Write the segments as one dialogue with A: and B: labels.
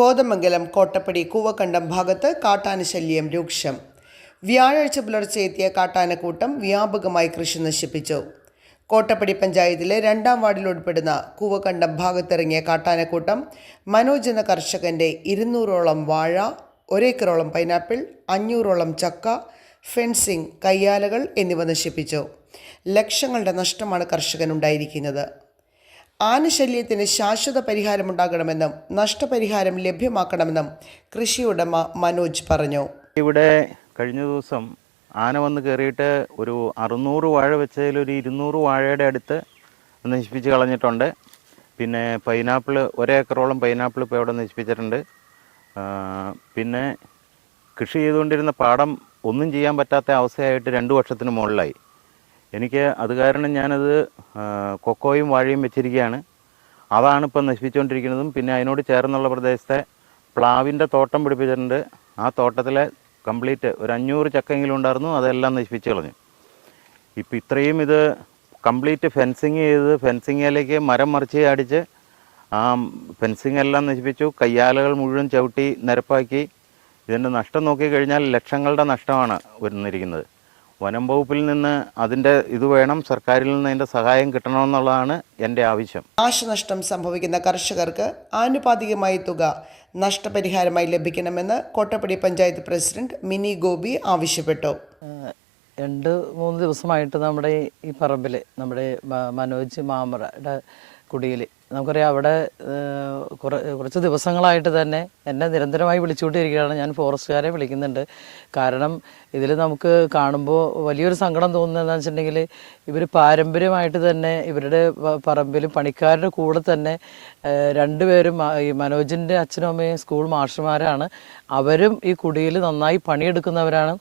A: കോതമംഗലം കോട്ടപ്പടി കൂവക്കണ്ടം ഭാഗത്ത് കാട്ടാന ശല്യം രൂക്ഷം. വ്യാഴാഴ്ച പുലർച്ചെ എത്തിയ കാട്ടാനക്കൂട്ടം വ്യാപകമായി കൃഷി നശിപ്പിച്ചു. കോട്ടപ്പടി പഞ്ചായത്തിലെ രണ്ടാം വാർഡിൽ ഉൾപ്പെടുന്ന കൂവക്കണ്ടം ഭാഗത്തിറങ്ങിയ കാട്ടാനക്കൂട്ടം മനോജ് എന്ന കർഷകന്റെ ഇരുന്നൂറോളം വാഴ ഒരേക്കറോളം പൈനാപ്പിൾ അഞ്ഞൂറോളം ചക്ക ഫെൻസിംഗ് കയ്യാലകൾ എന്നിവ നശിപ്പിച്ചു. ലക്ഷങ്ങളുടെ നഷ്ടമാണ് കർഷകനുണ്ടായിരിക്കുന്നത്. ആനശല്യത്തിന് ശാശ്വത പരിഹാരമുണ്ടാകണമെന്നും നഷ്ടപരിഹാരം ലഭ്യമാക്കണമെന്നും കൃഷി ഉടമ മനോജ് പറഞ്ഞു.
B: ഇവിടെ കഴിഞ്ഞ ദിവസം ആന വന്ന് കയറിയിട്ട് ഒരു അറുന്നൂറ് വാഴ വെച്ചതിൽ ഒരു ഇരുന്നൂറ് വാഴയുടെ അടുത്ത് നശിപ്പിച്ച് കളഞ്ഞിട്ടുണ്ട്. പിന്നെ പൈനാപ്പിൾ ഒരേക്കറോളം പൈനാപ്പിൾ ഇപ്പോൾ ഇവിടെ നശിപ്പിച്ചിട്ടുണ്ട്. പിന്നെ കൃഷി ചെയ്തുകൊണ്ടിരുന്ന പാടം ഒന്നും ചെയ്യാൻ പറ്റാത്ത അവസ്ഥയായിട്ട് രണ്ട് വർഷത്തിന് മുകളിലായി. എനിക്ക് അത് കാരണം ഞാനത് കൊക്കോയും വാഴയും വെച്ചിരിക്കുകയാണ്. അതാണ് ഇപ്പം നശിപ്പിച്ചുകൊണ്ടിരിക്കുന്നതും. പിന്നെ അതിനോട് ചേർന്നുള്ള പ്രദേശത്തെ പ്ലാവിന്റെ തോട്ടം പിടിപ്പിച്ചിട്ടുണ്ട്. ആ തോട്ടത്തിലെ കംപ്ലീറ്റ് ഒരു അഞ്ഞൂറ് ചക്കെങ്കിലും ഉണ്ടായിരുന്നു. അതെല്ലാം നശിപ്പിച്ച് കളഞ്ഞു. ഇപ്പം ഇത്രയും ഇത് കംപ്ലീറ്റ് ഫെൻസിങ് ചെയ്ത് ഫെൻസിങ്ങിലേക്ക് മരം മറിച്ച് അടിച്ച് ആ ഫെൻസിങ് എല്ലാം നശിപ്പിച്ചു. കയ്യാലകൾ മുഴുവൻ ചവിട്ടി നിരപ്പാക്കി. ഇതിന്റെ നഷ്ടം നോക്കിക്കഴിഞ്ഞാൽ ലക്ഷങ്ങളുടെ നഷ്ടമാണ് വരുന്നിരിക്കുന്നത്. വനം വകുപ്പിൽ നിന്ന് അതിന്റെ ഇത് വേണം സർക്കാരിൽ നിന്ന് അതിന്റെ സഹായം കിട്ടണമെന്നുള്ളതാണ് എന്റെ ആവശ്യം.
A: നാശനഷ്ടം സംഭവിക്കുന്ന കർഷകർക്ക് ആനുപാതികമായ തുക നഷ്ടപരിഹാരമായി ലഭിക്കണമെന്ന് കോട്ടപ്പടി പഞ്ചായത്ത് പ്രസിഡന്റ് മിനി ഗോപി ആവശ്യപ്പെട്ടു.
C: രണ്ട് മൂന്ന് ദിവസമായിട്ട് നമ്മുടെ ഈ- പറമ്പിൽ നമ്മുടെ മനോജ് മാമറയുടെ കുടിയിൽ നമുക്കറിയാം അവിടെ കുറച്ച് ദിവസങ്ങളായിട്ട് തന്നെ എന്നെ നിരന്തരമായി വിളിച്ചുകൊണ്ടിരിക്കുകയാണ്. ഞാൻ ഫോറസ്റ്റുകാരെ വിളിക്കുന്നുണ്ട്. കാരണം ഇതിൽ നമുക്ക് കാണുമ്പോൾ വലിയൊരു സങ്കടം തോന്നുന്നത് എന്താണെന്ന് വെച്ചിട്ടുണ്ടെങ്കിൽ ഇവർ പാരമ്പര്യമായിട്ട് തന്നെ ഇവരുടെ പറമ്പിൽ പണിക്കാരുടെ കൂടെ തന്നെ രണ്ടുപേരും ഈ മനോജിന്റെ അച്ഛനും അമ്മയും സ്കൂൾ മാഷുമാരാണ്. അവരും ഈ കുടിയിൽ നന്നായി പണിയെടുക്കുന്നവരാണ്.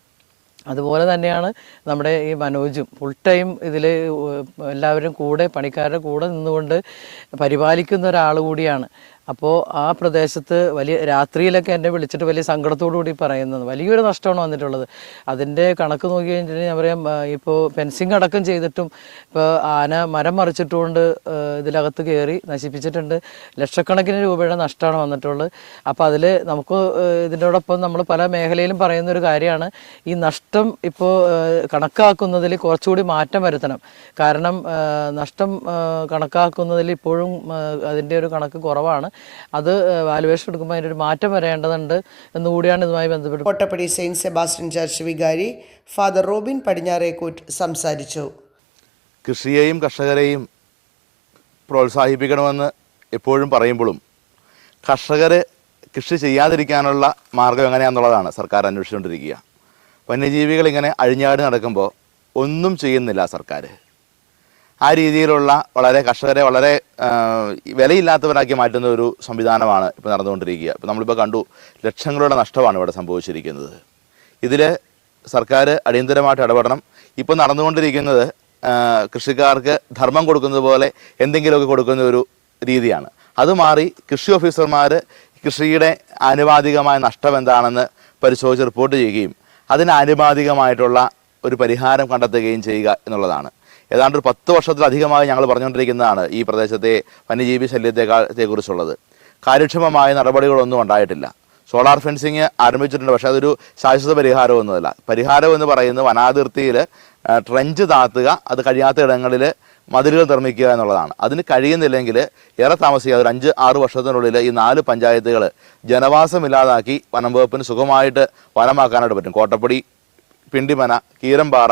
C: അതുപോലെ തന്നെയാണ് നമ്മുടെ ഈ മനോജും ഫുൾ ടൈം ഇതിൽ എല്ലാവരും കൂടെ പണിക്കാരുടെ കൂടെ നിന്നുകൊണ്ട് പരിപാലിക്കുന്ന ഒരാൾ കൂടിയാണ്. അപ്പോൾ ആ പ്രദേശത്ത് വലിയ രാത്രിയിലൊക്കെ എന്നെ വിളിച്ചിട്ട് വലിയ സങ്കടത്തോടു കൂടി പറയുന്നത്. വലിയൊരു നഷ്ടമാണ് വന്നിട്ടുള്ളത്. അതിന്റെ കണക്ക് നോക്കി കഴിഞ്ഞിട്ടുണ്ടെങ്കിൽ ഞാൻ പറയാം ഇപ്പോൾ ഫെൻസിങ് അടക്കം ചെയ്തിട്ടും ഇപ്പോൾ ആന മരം മറിച്ചിട്ടുകൊണ്ട് ഇതിലകത്ത് കയറി നശിപ്പിച്ചിട്ടുണ്ട്. ലക്ഷക്കണക്കിന് രൂപയുടെ നഷ്ടമാണ് വന്നിട്ടുള്ളത്. അപ്പോൾ അതിൽ നമുക്ക് ഇതിനോടൊപ്പം നമ്മൾ പല മേഖലയിലും പറയുന്ന ഒരു കാര്യമാണ് ഈ നഷ്ടം ഇപ്പോൾ കണക്കാക്കുന്നതിൽ കുറച്ചുകൂടി മാറ്റം വരുത്തണം. കാരണം നഷ്ടം കണക്കാക്കുന്നതിൽ ഇപ്പോഴും അതിന്റെ ഒരു കണക്ക് കുറവാണ്. അത് വാലുവേഷൻ എടുക്കുമ്പോൾ അതിന്റെ ഒരു മാറ്റം വരേണ്ടതുണ്ട് എന്നുകൂടിയാണ് ഇതുമായി ബന്ധപ്പെട്ട്
A: കോട്ടപ്പടി സെയിന്റ് സെബാസ്റ്റ്യൻ ചർച്ച് വികാരി ഫാദർ റോബിൻ പടിഞ്ഞാറേക്കൂറ്റ് സംസാരിച്ചു.
D: കൃഷിയെയും കർഷകരെയും പ്രോത്സാഹിപ്പിക്കണമെന്ന് എപ്പോഴും പറയുമ്പോഴും കർഷകർ കൃഷി ചെയ്യാതിരിക്കാനുള്ള മാർഗം എങ്ങനെയാണെന്നുള്ളതാണ് സർക്കാർ അന്വേഷിച്ചുകൊണ്ടിരിക്കുക. വന്യജീവികൾ ഇങ്ങനെ അഴിഞ്ഞാടി നടക്കുമ്പോൾ ഒന്നും ചെയ്യുന്നില്ല സർക്കാർ ആ രീതിയിലുള്ള വളരെ കർഷകരെ വളരെ വിലയില്ലാത്തവരാക്കി മാറ്റുന്ന ഒരു സംവിധാനമാണ് ഇപ്പോൾ നടന്നുകൊണ്ടിരിക്കുക. ഇപ്പോൾ നമ്മളിപ്പോൾ കണ്ടു ലക്ഷങ്ങളുടെ നഷ്ടമാണ് ഇവിടെ സംഭവിച്ചിരിക്കുന്നത്. ഇതിൽ സർക്കാർ അടിയന്തരമായിട്ട് ഇടപെടണം. ഇപ്പോൾ നടന്നുകൊണ്ടിരിക്കുന്നത് കൃഷിക്കാർക്ക് ധർമ്മം കൊടുക്കുന്നത് പോലെ എന്തെങ്കിലുമൊക്കെ കൊടുക്കുന്ന ഒരു രീതിയാണ്. അത് മാറി കൃഷി ഓഫീസർമാർ കൃഷിയുടെ ആനുപാതികമായ നഷ്ടം എന്താണെന്ന് പരിശോധിച്ച് റിപ്പോർട്ട് ചെയ്യുകയും അതിന് ആനുപാതികമായിട്ടുള്ള ഒരു പരിഹാരം കണ്ടെത്തുകയും ചെയ്യുക എന്നുള്ളതാണ്. ഏതാണ്ട് ഒരു പത്ത് വർഷത്തിലധികമായി ഞങ്ങൾ പറഞ്ഞുകൊണ്ടിരിക്കുന്നതാണ് ഈ പ്രദേശത്തെ വന്യജീവി ശല്യത്തെക്കുറിച്ചുള്ളത്. കുറിച്ചുള്ളത് കാര്യക്ഷമമായ നടപടികളൊന്നും ഉണ്ടായിട്ടില്ല. സോളാർ ഫെൻസിങ് ആരംഭിച്ചിട്ടുണ്ട് പക്ഷേ അതൊരു ശാശ്വത പരിഹാരമൊന്നുമല്ല പരിഹാരം എന്ന് പറയുന്നത് വനാതിർത്തിയിൽ ട്രെഞ്ച് താത്തുക അത് കഴിയാത്ത ഇടങ്ങളിൽ മതിലുകൾ നിർമ്മിക്കുക എന്നുള്ളതാണ്. അതിന് കഴിയുന്നില്ലെങ്കിൽ ഏറെ താമസിക്കാതെ ഒരു അഞ്ച് ആറ് വർഷത്തിനുള്ളിൽ ഈ നാല് പഞ്ചായത്തുകൾ ജനവാസമില്ലാതാക്കി വനം വകുപ്പിന് സുഖമായിട്ട് വനമാക്കാനായിട്ട് പറ്റും. കോട്ടപ്പടി പിണ്ടിമന കീരമ്പാറ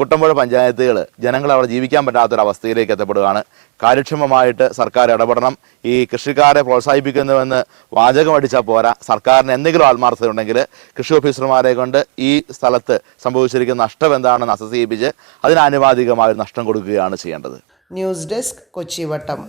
D: കുട്ടമ്പുഴ പഞ്ചായത്തുകൾ ജനങ്ങൾ അവിടെ ജീവിക്കാൻ പറ്റാത്തൊരവസ്ഥയിലേക്ക് എത്തപ്പെടുകയാണ്. കാര്യക്ഷമമായിട്ട് സർക്കാർ ഇടപെടണം. ഈ കൃഷിക്കാരെ പ്രോത്സാഹിപ്പിക്കുന്നുവെന്ന് വാചകം അടിച്ചാൽ പോരാ. സർക്കാരിന് എന്തെങ്കിലും ആത്മാർത്ഥത ഉണ്ടെങ്കിൽ കൃഷി ഓഫീസർമാരെ കൊണ്ട് ഈ സ്ഥലത്ത് സംഭവിച്ചിരിക്കുന്ന നഷ്ടം എന്താണെന്ന് അസസ് ചെയ്യിപ്പിച്ച് അതിനാനുപാതികമായ നഷ്ടം കൊടുക്കുകയാണ് ചെയ്യേണ്ടത്.
A: News desk Kochivattam.